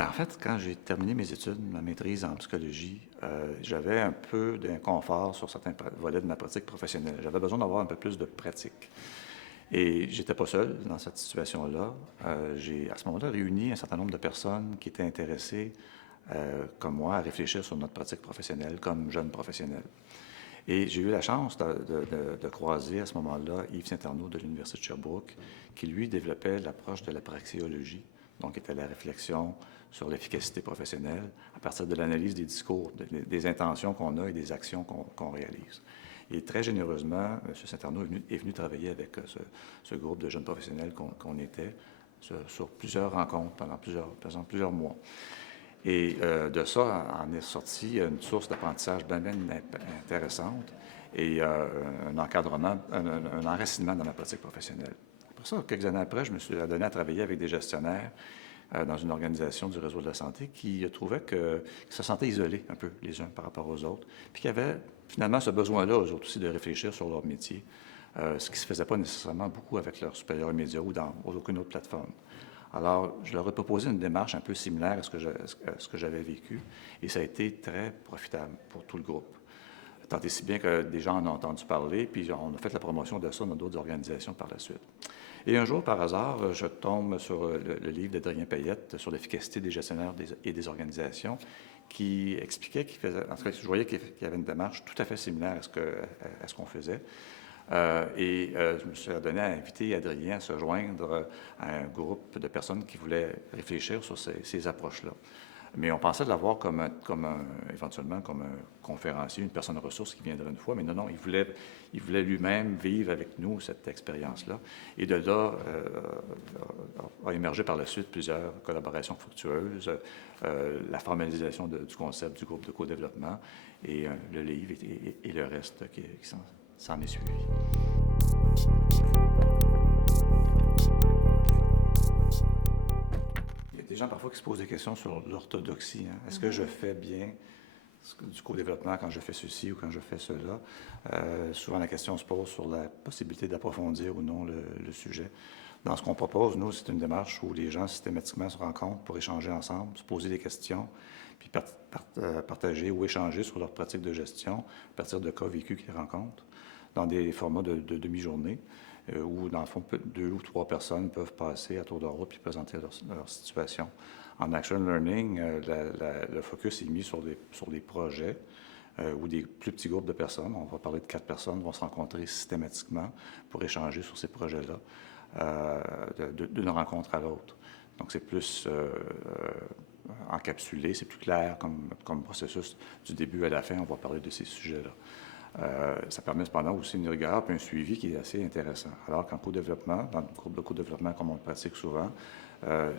Ben, en fait, quand j'ai terminé mes études, ma maîtrise en psychologie, j'avais un peu d'inconfort sur certains volets de ma pratique professionnelle. J'avais besoin d'avoir un peu plus de pratique. Et j'étais pas seul dans cette situation-là. J'ai, à ce moment-là, réuni un certain nombre de personnes qui étaient intéressées, comme moi, à réfléchir sur notre pratique professionnelle comme jeunes professionnels. Et j'ai eu la chance de croiser à ce moment-là Yves Saint-Arnaud de l'Université de Sherbrooke, qui lui développait l'approche de la praxéologie, donc était la réflexion sur l'efficacité professionnelle à partir de l'analyse des discours, des intentions qu'on a et des actions qu'on réalise. Et très généreusement, M. Saint-Arnaud est venu travailler avec ce groupe de jeunes professionnels qu'on était sur plusieurs rencontres pendant plusieurs mois. Et de ça en est sorti une source d'apprentissage bien intéressante et un encadrement, un enracinement dans ma pratique professionnelle. Pour ça, quelques années après, je me suis adonné à travailler avec des gestionnaires dans une organisation du réseau de la santé qui trouvaient qu'ils se sentaient isolés un peu les uns par rapport aux autres, puis qui avaient finalement ce besoin-là, eux autres aussi, de réfléchir sur leur métier, ce qui ne se faisait pas nécessairement beaucoup avec leurs supérieurs immédiats ou dans aucune autre plateforme. Alors, je leur ai proposé une démarche un peu similaire à ce que j'avais vécu, et ça a été très profitable pour tout le groupe. Tant et si bien que des gens en ont entendu parler, puis on a fait la promotion de ça dans d'autres organisations par la suite. Et un jour, par hasard, je tombe sur le livre d'Adrien Payette sur l'efficacité des gestionnaires et des organisations, qui expliquait qu'il faisait, en tout cas, je voyais qu'il y avait une démarche tout à fait similaire à ce qu'on faisait. Je me suis donné à inviter Adrien à se joindre à un groupe de personnes qui voulaient réfléchir sur ces approches-là. Mais on pensait de l'avoir éventuellement comme un conférencier, une personne ressource qui viendrait une fois, mais non, il voulait lui-même vivre avec nous cette expérience-là. Et de là a émergé par la suite plusieurs collaborations fructueuses, la formalisation du concept du groupe de co-développement et le livre et le reste qui s'en est suivi. Il y a des gens parfois qui se posent des questions sur l'orthodoxie. Hein. Est-ce que je fais bien du co-développement quand je fais ceci ou quand je fais cela? Souvent, la question se pose sur la possibilité d'approfondir ou non le sujet. Dans ce qu'on propose, nous, c'est une démarche où les gens systématiquement se rencontrent pour échanger ensemble, se poser des questions, puis partager ou échanger sur leurs pratiques de gestion à partir de cas vécus qu'ils rencontrent, dans des formats de demi-journée, où, dans le fond, 2 ou 3 personnes peuvent passer à tour de rôle puis présenter leur situation. En Action Learning, le focus est mis sur des projets ou des plus petits groupes de personnes. On va parler de 4 personnes vont se rencontrer systématiquement pour échanger sur ces projets-là, d'une rencontre à l'autre. Donc, c'est plus encapsulé, c'est plus clair comme processus du début à la fin. On va parler de ces sujets-là. Ça permet cependant aussi une rigueur et un suivi qui est assez intéressant. Alors qu'en co-développement, dans le groupe de co-développement, comme on le pratique souvent,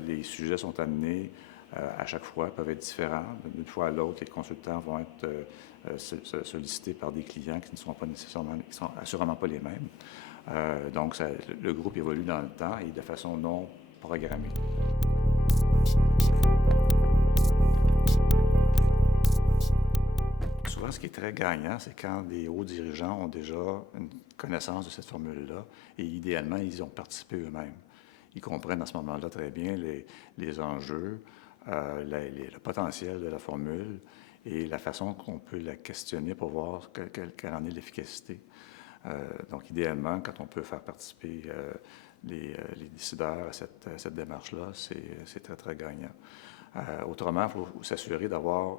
les sujets sont amenés à chaque fois, peuvent être différents. D'une fois à l'autre, les consultants vont être sollicités par des clients qui ne sont pas nécessairement, qui sont assurément pas les mêmes. Donc, le groupe évolue dans le temps et de façon non programmée. Souvent, ce qui est très gagnant, c'est quand des hauts dirigeants ont déjà une connaissance de cette formule-là et idéalement, ils ont participé eux-mêmes. Ils comprennent à ce moment-là très bien les enjeux, le potentiel de la formule et la façon qu'on peut la questionner pour voir quelle en est l'efficacité. Donc, idéalement, quand on peut faire participer les décideurs à cette démarche-là, c'est très, très gagnant. Autrement, il faut s'assurer d'avoir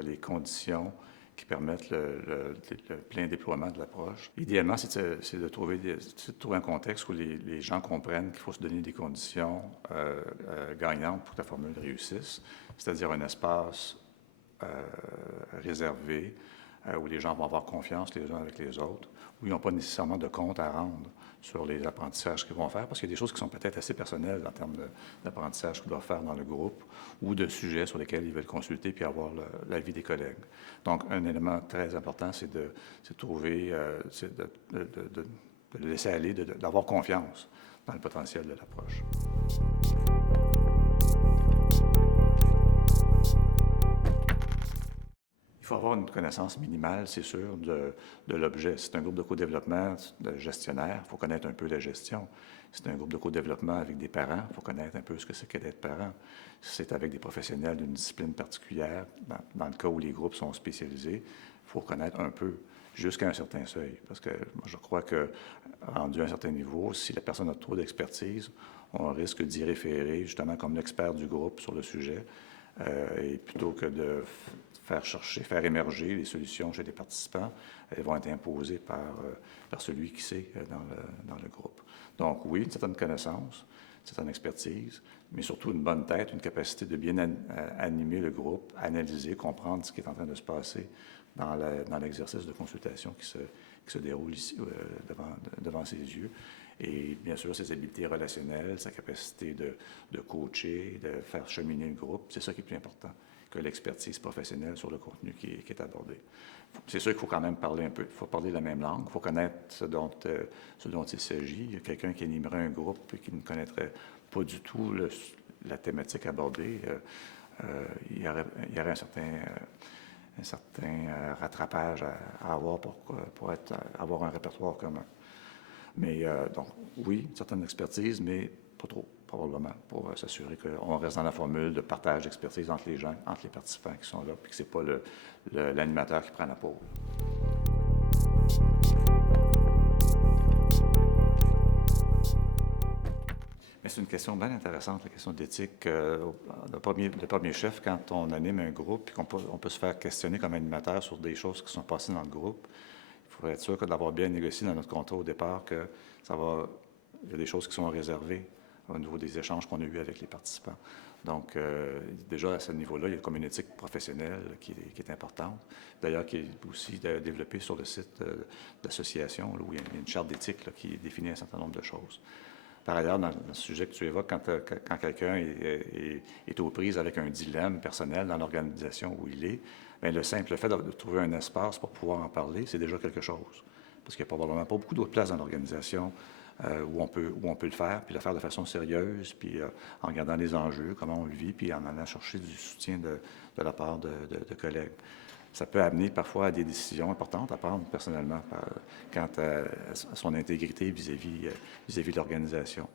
les conditions qui permettent le plein déploiement de l'approche. Idéalement, c'est de trouver un contexte où les gens comprennent qu'il faut se donner des conditions gagnantes pour que la formule réussisse, c'est-à-dire un espace réservé où les gens vont avoir confiance les uns avec les autres, où ils n'ont pas nécessairement de compte à rendre sur les apprentissages qu'ils vont faire, parce qu'il y a des choses qui sont peut-être assez personnelles en termes d'apprentissage qu'ils doivent faire dans le groupe ou de sujets sur lesquels ils veulent consulter puis avoir l'avis des collègues. Donc, un élément très important, c'est de trouver, de laisser aller, d'avoir confiance dans le potentiel de l'approche. Il faut avoir une connaissance minimale, c'est sûr, de l'objet. Si c'est un groupe de co-développement de gestionnaire, il faut connaître un peu la gestion. Si c'est un groupe de co-développement avec des parents, il faut connaître un peu ce que c'est que d'être parent. Si c'est avec des professionnels d'une discipline particulière, dans le cas où les groupes sont spécialisés, il faut connaître un peu jusqu'à un certain seuil. Parce que moi, je crois que, rendu à un certain niveau, si la personne a trop d'expertise, on risque d'y référer justement comme l'expert du groupe sur le sujet, et plutôt que de faire émerger les solutions chez les participants, elles vont être imposées par celui qui sait dans le groupe. Donc oui, une certaine connaissance, une certaine expertise, mais surtout une bonne tête, une capacité de bien animer le groupe, analyser, comprendre ce qui est en train de se passer dans l'exercice de consultation qui se déroule ici devant ses yeux. Et bien sûr, ses habiletés relationnelles, sa capacité de coacher, de faire cheminer le groupe, c'est ça qui est plus important que l'expertise professionnelle sur le contenu qui est abordé. C'est sûr qu'il faut quand même parler un peu, il faut parler la même langue, il faut connaître ce dont il s'agit. Il y a quelqu'un qui animerait un groupe et qui ne connaîtrait pas du tout la thématique abordée. Il y aurait un certain rattrapage à avoir pour avoir un répertoire commun. Mais donc, oui, une certaine expertise, mais pas trop, probablement, pour s'assurer qu'on reste dans la formule de partage d'expertise entre les gens, entre les participants qui sont là, puis que ce n'est pas l'animateur qui prend la pause. Mais c'est une question bien intéressante, la question d'éthique. Le premier chef, quand on anime un groupe, puis on peut se faire questionner comme animateur sur des choses qui sont passées dans le groupe, il faut être sûr que d'avoir bien négocié dans notre contrat au départ que il y a des choses qui sont réservées au niveau des échanges qu'on a eus avec les participants. Donc, déjà à ce niveau-là, il y a comme une éthique professionnelle qui est importante. D'ailleurs, qui est aussi développée sur le site d'association, où il y a une charte d'éthique qui définit un certain nombre de choses. Par ailleurs, dans le sujet que tu évoques, quand quelqu'un est aux prises avec un dilemme personnel dans l'organisation où il est, bien, le simple fait de trouver un espace pour pouvoir en parler, c'est déjà quelque chose. Parce qu'il n'y a probablement pas beaucoup d'autres places dans l'organisation où on peut le faire, puis le faire de façon sérieuse, puis en regardant les enjeux, comment on le vit, puis en allant chercher du soutien de la part de collègues. Ça peut amener parfois à des décisions importantes à prendre personnellement quant à son intégrité vis-à-vis de l'organisation.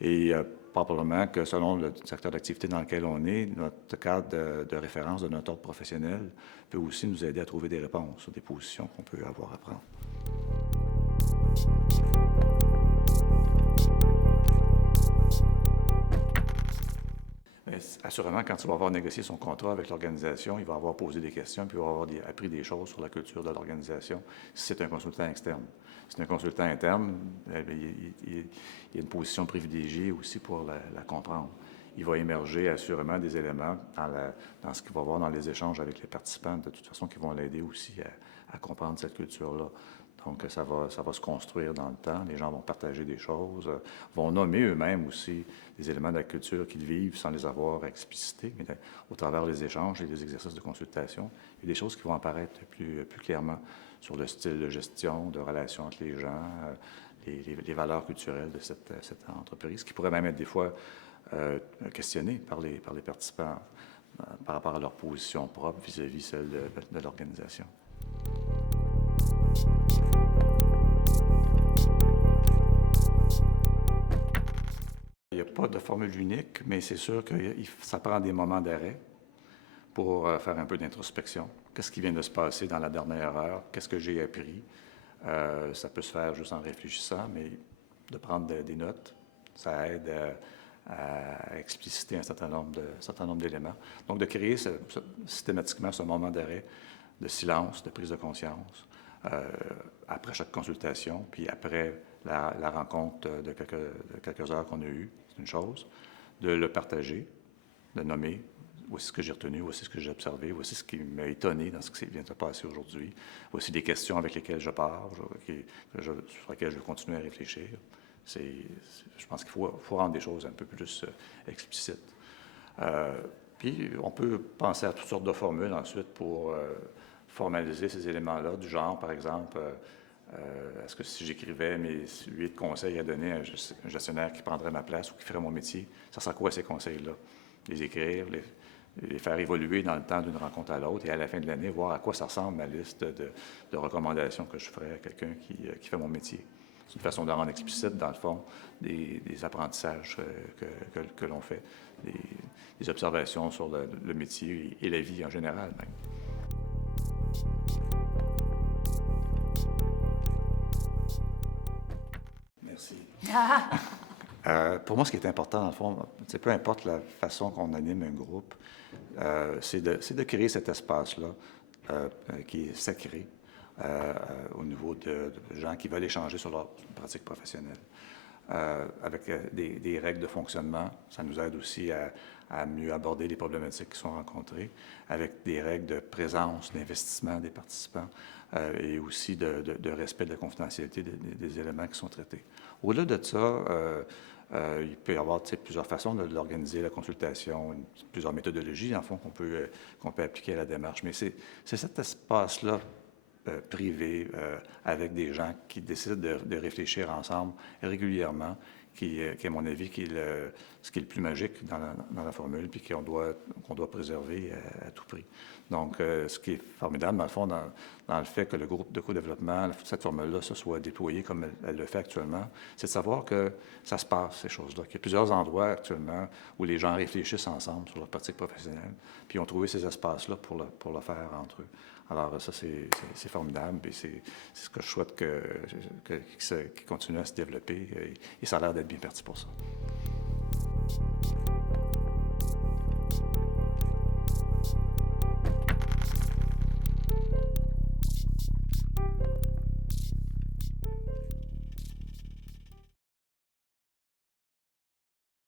Et probablement que selon le secteur d'activité dans lequel on est, notre cadre de référence de notre ordre professionnel peut aussi nous aider à trouver des réponses sur des positions qu'on peut avoir à prendre. Assurément, quand il va avoir négocié son contrat avec l'organisation, il va avoir posé des questions, puis il va avoir appris des choses sur la culture de l'organisation si c'est un consultant externe. Si c'est un consultant interne, il y a une position privilégiée aussi pour la comprendre. Il va émerger assurément des éléments dans ce qu'il va voir dans les échanges avec les participants, de toute façon, qui vont l'aider aussi à comprendre cette culture-là. Donc, ça va se construire dans le temps. Les gens vont partager des choses, vont nommer eux-mêmes aussi des éléments de la culture qu'ils vivent sans les avoir explicités, mais au travers des échanges et des exercices de consultation, il y a des choses qui vont apparaître plus clairement sur le style de gestion, de relation entre les gens, les valeurs culturelles de cette entreprise, qui pourraient même être des fois questionnées par les participants par rapport à leur position propre vis-à-vis celle de l'organisation. Il n'y a pas de formule unique, mais c'est sûr que ça prend des moments d'arrêt pour faire un peu d'introspection. Qu'est-ce qui vient de se passer dans la dernière heure? Qu'est-ce que j'ai appris? Ça peut se faire juste en réfléchissant, mais de prendre des notes, ça aide à expliciter un certain nombre d'éléments. Donc, de créer systématiquement ce moment d'arrêt, de silence, de prise de conscience, après chaque consultation, puis après la rencontre de quelques heures qu'on a eues, c'est une chose, de le partager, de nommer voici ce que j'ai retenu, voici ce que j'ai observé, voici ce qui m'a étonné dans ce qui vient de se passer aujourd'hui, voici des questions avec lesquelles je pars, sur lesquelles je vais continuer à réfléchir. Je pense qu'il faut rendre des choses un peu plus explicites. Puis, on peut penser à toutes sortes de formules ensuite pour formaliser ces éléments-là, du genre, par exemple, est-ce que si j'écrivais mes 8 conseils à donner à un gestionnaire qui prendrait ma place ou qui ferait mon métier, ça sert à quoi ces conseils-là? Les écrire, les faire évoluer dans le temps d'une rencontre à l'autre et à la fin de l'année, voir à quoi ça ressemble ma liste de recommandations que je ferais à quelqu'un qui fait mon métier. C'est une façon de rendre explicite, dans le fond, des apprentissages que l'on fait, des observations sur le métier et la vie en général même. Merci. Pour moi, ce qui est important, dans le fond, c'est peu importe la façon qu'on anime un groupe, c'est de créer cet espace-là qui est sacré au niveau de gens qui veulent échanger sur leur pratique professionnelle. Avec des règles de fonctionnement, ça nous aide aussi à mieux aborder les problématiques qui sont rencontrées, avec des règles de présence, d'investissement des participants et aussi de respect de la confidentialité des éléments qui sont traités. Au-delà de ça, il peut y avoir plusieurs façons d'organiser la consultation, plusieurs méthodologies, en fond, qu'on peut appliquer à la démarche. Mais c'est cet espace-là privé avec des gens qui décident de réfléchir ensemble régulièrement, qui à mon avis, ce qui est le plus magique dans la formule, puis qu'on doit préserver à tout prix. Donc, ce qui est formidable, dans le fond, dans le fait que le groupe de co-développement, cette formule-là, se soit déployée comme elle le fait actuellement, c'est de savoir que ça se passe, ces choses-là, qu'il y a plusieurs endroits actuellement où les gens réfléchissent ensemble sur leur pratique professionnelle, puis ils ont trouvé ces espaces-là pour le faire entre eux. Alors, ça, c'est formidable, et c'est ce que je souhaite qu'il continue à se développer, et ça a l'air d'être bien parti pour ça.